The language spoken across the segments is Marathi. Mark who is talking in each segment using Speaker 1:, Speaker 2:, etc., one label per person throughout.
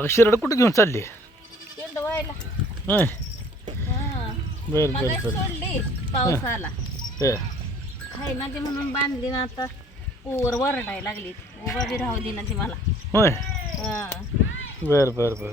Speaker 1: अगं शिरड कुठं घेऊन चालली?
Speaker 2: शेंड व्हायला
Speaker 1: होय. बर बर
Speaker 2: मगाच
Speaker 1: बर.
Speaker 2: सोडली पाऊस आला
Speaker 1: हे.
Speaker 2: ते म्हणून बांधली ना आता वरडायला लागली. उभा बी राहू दे ना ती मला.
Speaker 1: होय.
Speaker 2: हा.
Speaker 1: बर बर बर.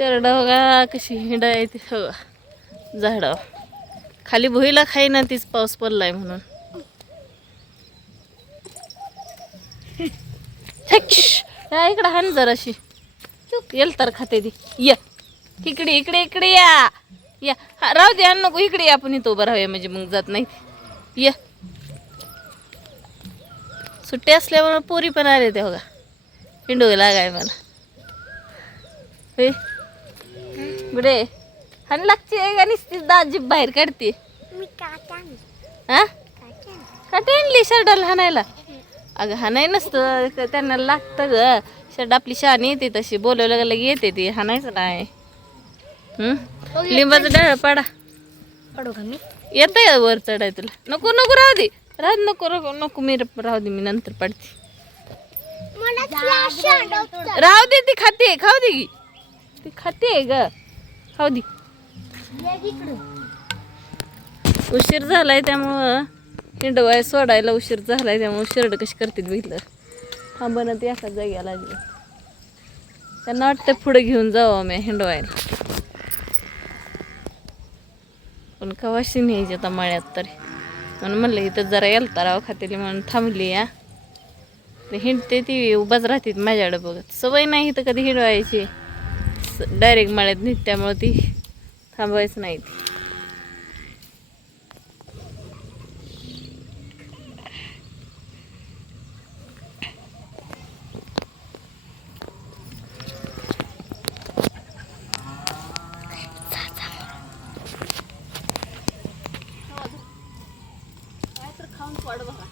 Speaker 2: शेरडा बघा कशी हिंडा आहे ती. हो, बघा झाडावर खाली भुईला खाई ना तीच पाऊस पडलाय म्हणून. इकडे या इकडं हान जराशी. येल तर खाते ती. या. इकडे इकडे इकडे या. या. हा, राहू दे नको इकडे या आपण इथं उभं राहूया म्हणजे मग जात नाही. या. सुट्टी असल्यामुळे पोरी पण आले ते बघा. हिंडू लागाय मला. होय गुडे हान लागते का दाजी बाहेर काढते. हा काटे आणली. शर्टाला हाणायला? अगं हाणाय नसतं त्यांना लागतं ग. शर्ट आपली शान येते तशी बोलवलं गेलं की येते ती हाणायचं नाही. हम्म? लिंबाचं डाळ पाडा.
Speaker 3: पडू का मी?
Speaker 2: येतं वर चढाय तुला. नको नको राहू दे. राहू नको नको नको मी राहू दे मी नंतर पाडते. राहू दे ती खाते खाऊ दे. ती खाते ग. खाऊ दे. उशीर झालाय त्यामुळं हिंडवाय सोडायला उशीर झालाय त्यामुळं शिरड कशी करते बघितलं. थांबणं ते एका जाग्याला लागली. त्यांना वाटतं पुढे घेऊन जावं आम्ही हिंडवायला पण कवाशी न्यायची आता मळ्यात तरी. म्हणून म्हणलं इथं जरा येलता राव खातेली म्हणून थांबली या. हिंडते ती उभाच राहते माझ्याकडे बघत. सवय नाही इथं कधी हिंडवायची डायरेक्ट मळ्यात नाही त्यामुळे ती थांबवायच नाही. ती खाऊन पड बघा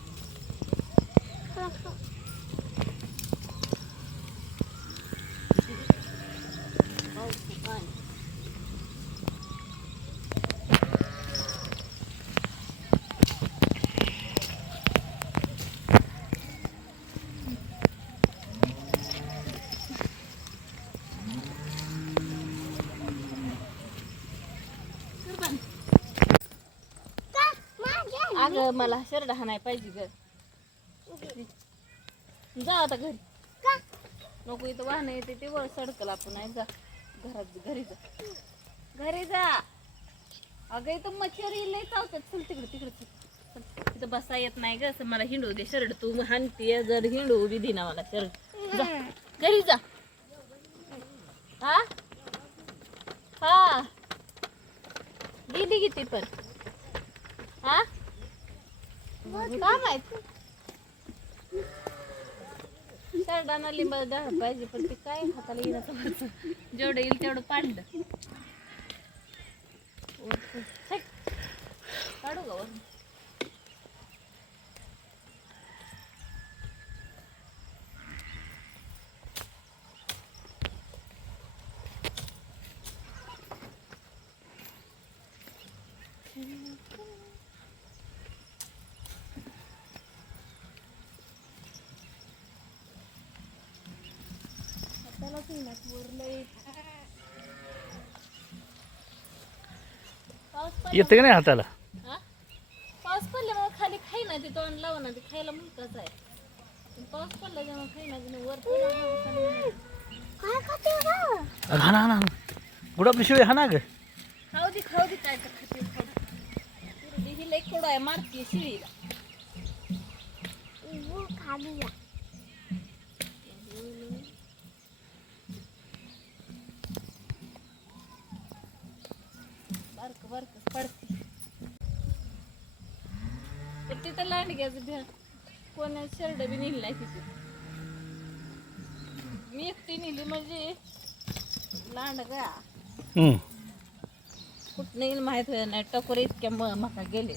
Speaker 2: अगं मला शर्ट हाणाय पाहिजे ग. जा आता घरी. नको इथं वाहन येते ते वर सडकल आपण आहे जा घरात घरी जा. घरी जा. अगं इथं मच्छरी लय चावतात. चल तिकडे तिकडे चल. चल. बसा येत नाही ग असं मला हिंडू दे शर्ट तू हाणते जर हिंडू बी दिना मला शर्ट जा. घरी जा. हा? हा. गेली किती पण. हा? काय माहीत? शर्टाना लिंब डाळ पाहिजे पण ते काय हाताला येईल आता जेवढं येईल तेवढं पाडलं काढू का वरून? हातालाच येईना, वर लय. पाऊस पडला
Speaker 1: येतं का नाही हाताला?
Speaker 2: हा? पाऊस पडल्यामुळे खाली खाई ना ते तोंड लावून ना ते खायला मुलकाच आहे. पाऊस पडला जेव्हा खाई ना तिने वर खाली.
Speaker 1: अगं हा ना हा ना. गुड आपली शिवाय हा ना ग.
Speaker 2: खाऊ दे खाऊ दे काय तर खाते खाऊ दे. ही लई कडू आहे मारती शिळीला. बारक बारक पडते. पण तिथं लांडग्याचं भ्या कोणा शर्ट बी नेली नाही तिथे मी एकटी नेली म्हणजे लांडगा
Speaker 1: हम्म.
Speaker 2: कुठं येईल माहीत नाही टकोर इतक्या मका गेले